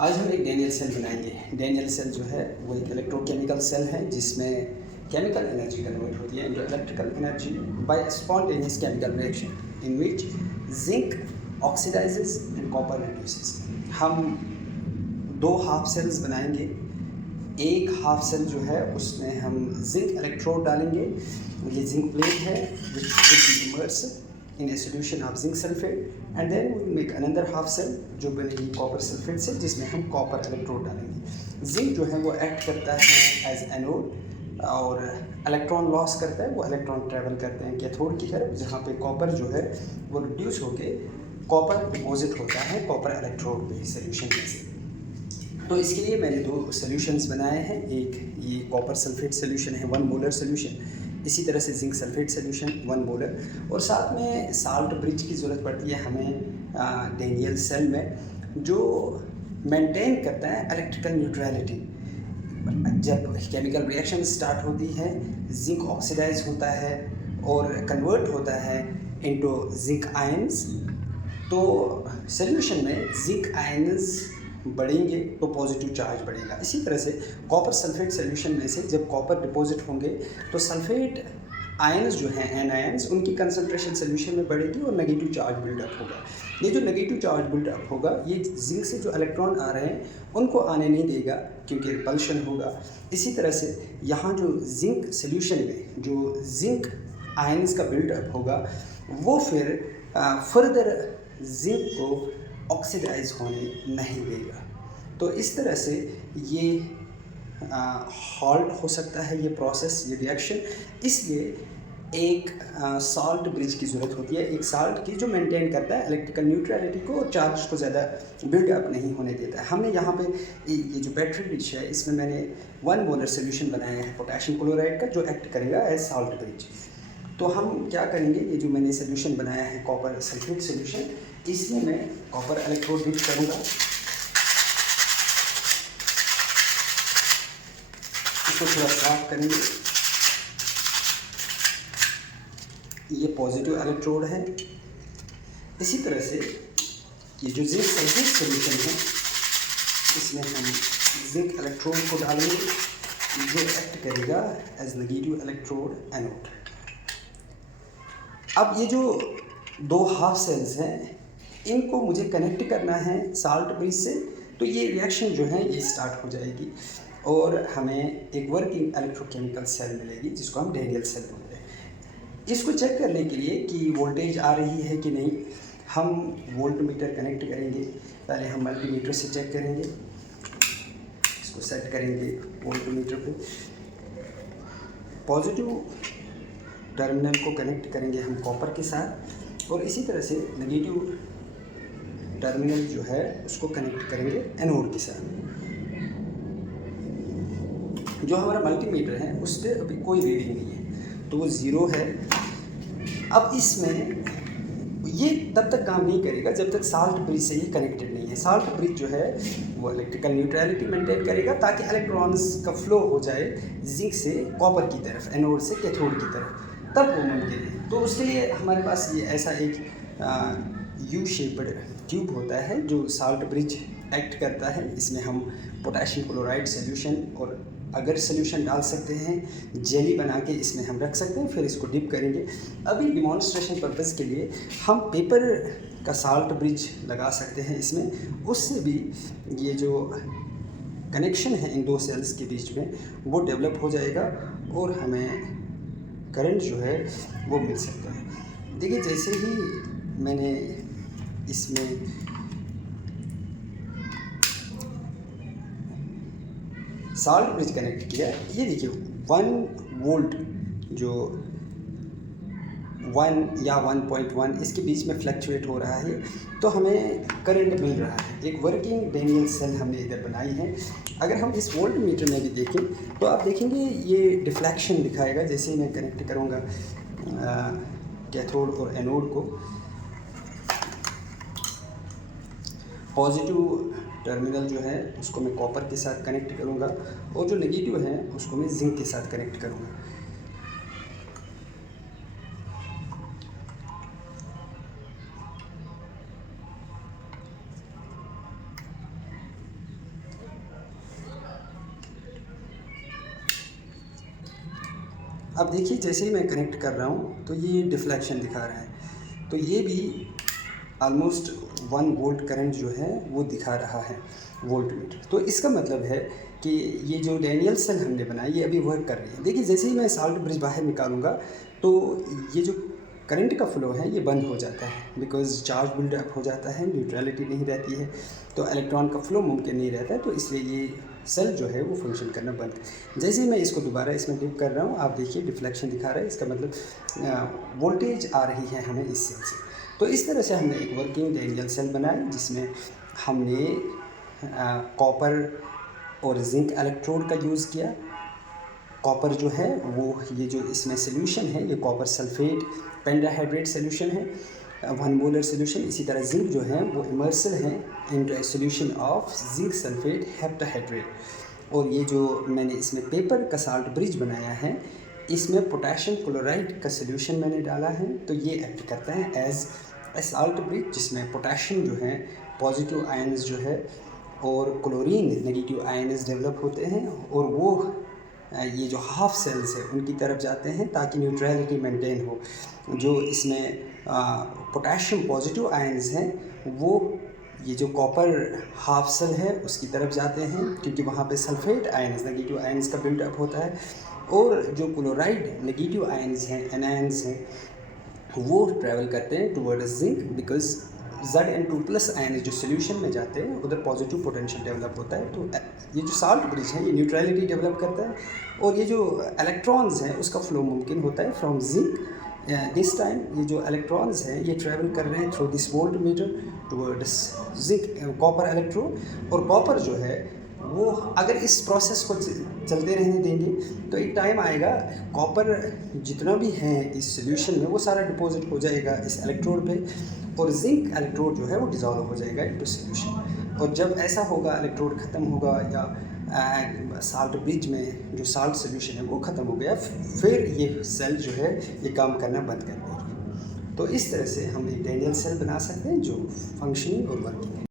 आज हम एक डैनियल सेल बनाएंगे। डैनियल सेल जो है वो एक इलेक्ट्रोकेमिकल सेल है जिसमें केमिकल एनर्जी कन्वर्ट होती है into electrical energy by spontaneous chemical reaction in which zinc oxidises and copper reduces. हम दो हाफ सेल्स बनाएंगे। एक हाफ सेल जो है उसमें हम जिंक इलेक्ट्रोड डालेंगे। ये जिंक प्लेट है which will be immerse in a solution of zinc sulfate and then we will make another half cell जो बनेगी कॉपर सल्फेट से, जिसमें हम कॉपर इलेक्ट्रोड डालेंगे। जिंक जो है वो एक्ट करता है एज एनोड और इलेक्ट्रॉन लॉस करता है। वो इलेक्ट्रॉन ट्रेवल करते हैं कैथोड की तरफ, जहाँ पे कॉपर जो है वो रिड्यूस होके कॉपर डिपॉजिट होता है कॉपर इलेक्ट्रोड पे सोल्यूशन में से। तो इसके लिए मैंने दो सोल्यूशंस बनाए हैं। एक ये कॉपर सल्फेट सोल्यूशन है 1 मोलर सोल्यूशन, इसी तरह से जिंक सल्फेट सोल्यूशन 1 मोलर, और साथ में साल्ट ब्रिज की ज़रूरत पड़ती है हमें डैनियल सेल में, जो मेंटेन करता है इलेक्ट्रिकल न्यूट्रलिटी। जब केमिकल रिएक्शन स्टार्ट होती है जिंक ऑक्सीडाइज होता है और कन्वर्ट होता है इनटू जिंक आयंस, तो सोल्यूशन में जिंक आयंस बढ़ेंगे तो पॉजिटिव चार्ज बढ़ेगा। इसी तरह से कॉपर सल्फेट सोल्यूशन में से जब कॉपर डिपॉजिट होंगे तो सल्फेट आयंस जो हैं एन आयंस, उनकी कंसंट्रेशन सोल्यूशन में बढ़ेगी और नेगेटिव चार्ज बिल्डअप होगा। ये जो नेगेटिव चार्ज बिल्डअप होगा ये जिंक से जो इलेक्ट्रॉन आ रहे हैं उनको आने नहीं देगा क्योंकि रिपल्शन होगा। इसी तरह से यहाँ जो जिंक सोल्यूशन में जो जिंक आयंस का बिल्डअप होगा वो फिर फर्दर जिंक को ऑक्सीडाइज होने नहीं देगा। तो इस तरह से ये हॉल्ट हो सकता है ये प्रोसेस, ये रिएक्शन। इसलिए एक साल्ट ब्रिज की ज़रूरत होती है, एक साल्ट की जो मेंटेन करता है इलेक्ट्रिकल न्यूट्रलिटी को और चार्ज को ज़्यादा बिल्डअप नहीं होने देता है। हमने यहाँ पे ये जो बैटरी ब्रिज है इसमें मैंने 1 मोलर सोल्यूशन बनाया है पोटेशियम क्लोराइड का, जो एक्ट करेगा एज साल्ट ब्रिज। तो हम क्या करेंगे, ये जो मैंने सोल्यूशन बनाया है कॉपर सल्फेट सोल्यूशन, इसमें मैं कॉपर इलेक्ट्रोड डिप करूँगा। इसको थोड़ा साफ करेंगे। ये पॉजिटिव इलेक्ट्रोड है। इसी तरह से ये जो जिंक सल्फेट सोल्यूशन है इसमें हम जिंक इलेक्ट्रोड को डालेंगे जो एक्ट करेगा एज नेगेटिव इलेक्ट्रोड एनोड। अब ये जो दो हाफ सेल्स हैं इनको मुझे कनेक्ट करना है साल्ट ब्रिज से, तो ये रिएक्शन जो है ये स्टार्ट हो जाएगी और हमें एक वर्किंग इलेक्ट्रोकेमिकल सेल मिलेगी जिसको हम डैनियल सेल बोलते हैं। इसको चेक करने के लिए कि वोल्टेज आ रही है कि नहीं, हम वोल्ट मीटर कनेक्ट करेंगे। पहले हम मल्टीमीटर से चेक करेंगे, इसको सेट करेंगे वोल्ट मीटर पे। पॉजिटिव टर्मिनल को कनेक्ट करेंगे हम कॉपर के साथ और इसी तरह से नेगेटिव टर्मिनल जो है उसको कनेक्ट करेंगे एनोड के साथ। जो हमारा मल्टीमीटर है उस पर अभी कोई रीडिंग नहीं है तो वो ज़ीरो है। अब इसमें ये तब तक काम नहीं करेगा जब तक साल्ट ब्रिज से ये कनेक्टेड नहीं है। साल्ट ब्रिज जो है वो इलेक्ट्रिकल न्यूट्रलिटी मेंटेन करेगा ताकि इलेक्ट्रॉन्स का फ्लो हो जाए जिंक से कॉपर की तरफ, एनोड से कैथोड की तरफ, तब वो मुमकिन है। तो उसके लिए हमारे पास ये ऐसा एक यू शेप्ड ट्यूब होता है जो साल्ट ब्रिज एक्ट करता है। इसमें हम पोटेशियम क्लोराइड सोल्यूशन और अगर सोल्यूशन डाल सकते हैं जेली बना के इसमें हम रख सकते हैं, फिर इसको डिप करेंगे। अभी डिमॉन्स्ट्रेशन पर्पज़ के लिए हम पेपर का साल्ट ब्रिज लगा सकते हैं इसमें, उससे भी ये जो कनेक्शन है इन दो सेल्स के बीच में वो डेवलप हो जाएगा और हमें करंट जो है वो मिल सकता है। देखिए जैसे ही मैंने इसमें साल्ट ब्रिज कनेक्ट किया, ये देखिए 1 वोल्ट जो 1 या 1.1 इसके बीच में फ्लक्चुएट हो रहा है, तो हमें करंट मिल रहा है। एक वर्किंग डैनियल सेल हमने इधर बनाई है। अगर हम इस वोल्ट मीटर में भी देखें तो आप देखेंगे ये डिफ्लेक्शन दिखाएगा। जैसे ही मैं कनेक्ट करूँगा कैथोड और एनोड को, पॉजिटिव टर्मिनल जो है उसको मैं कॉपर के साथ कनेक्ट करूँगा और जो नेगेटिव है उसको मैं जिंक के साथ कनेक्ट करूँगा। अब देखिए जैसे ही मैं कनेक्ट कर रहा हूँ तो ये डिफ्लेक्शन दिखा रहा है, तो ये भी ऑलमोस्ट 1 वोल्ट करंट जो है वो दिखा रहा है वोल्ट मीटर। तो इसका मतलब है कि ये जो डैनियल सेल हमने बनाई ये अभी वर्क कर रही है। देखिए जैसे ही मैं साल्ट ब्रिज बाहर निकालूंगा तो ये जो करंट का फ्लो है ये बंद हो जाता है, बिकॉज चार्ज बिल्डअप हो जाता है, न्यूट्रलिटी नहीं रहती है, तो इलेक्ट्रॉन का फ्लो मुमकिन नहीं रहता है, तो इसलिए ये सेल जो है वो फंक्शन करना बंद कर। जैसे ही मैं इसको दोबारा इसमें डिप कर रहा हूँ, आप देखिए डिफ्लेक्शन दिखा रहा है, इसका मतलब वोल्टेज आ रही है हमें इस सेल से। तो इस तरह से हमने एक वर्किंग डैनियल सेल बनाया जिसमें हमने कॉपर और जिंक इलेक्ट्रोड का यूज़ किया। कॉपर जो है वो ये जो इसमें सोल्यूशन है ये कॉपर सल्फेट पेंटाहाइड्रेट सोल्यूशन है, 1 मोलर सोल्यूशन। इसी तरह जिंक जो है वो इमर्सल है in solution of zinc sulphate heptahydrate. और ये जो मैंने इसमें पेपर का साल्ट ब्रिज बनाया है इसमें पोटेशियम क्लोराइड का सोल्यूशन मैंने डाला है, तो ये एक्ट करता है एज ए साल्ट ब्रिज जिसमें पोटेशियम जो है पॉजिटिव आयन्स जो है और क्लोरीन नेगेटिव आयन्स डेवलप होते हैं और वो ये जो हाफ सेल्स है उनकी तरफ जाते हैं ताकि न्यूट्रलिटी मेंटेन हो। जो इसमें पोटेशियम पॉजिटिव आयन्स हैं वो ये जो कॉपर हाफ सेल है उसकी तरफ जाते हैं क्योंकि वहाँ पे सल्फेट आयन्स नेगेटिव आयन्स का बिल्डअप होता है, और जो क्लोराइड नेगेटिव आयन्स हैं एनायंस हैं वो ट्रैवल करते हैं toward zinc, because Zn2+ ion जो सोल्यूशन में जाते हैं उधर पॉजिटिव पोटेंशियल डेवलप होता है। तो ये जो साल्ट ब्रिज है ये न्यूट्रलिटी डेवलप करता है और ये जो इलेक्ट्रॉन्स हैं उसका फ्लो मुमकिन होता है फ्रॉम जिंक। दिस टाइम ये जो इलेक्ट्रॉन्स हैं ये ट्रैवल कर रहे हैं through this volt meter towards zinc copper electrode. और कॉपर जो है वो अगर इस प्रोसेस को चलते रहने देंगे तो एक टाइम आएगा कॉपर जितना भी है इस सोल्यूशन में वो सारा डिपॉजिट हो जाएगा इस इलेक्ट्रोड पे, और जिंक इलेक्ट्रोड जो है वो डिज़ोल्व हो जाएगा इनटू सोल्यूशन। और जब ऐसा होगा इलेक्ट्रोड ख़त्म होगा या साल्ट ब्रिज में जो साल्ट सोल्यूशन है वो ख़त्म हो गया, फिर ये सेल जो है ये काम करना बंद कर देगी। तो इस तरह से हम एक डैनियल सेल बना सकते हैं जो फंक्शनिंग और वर्किंग है।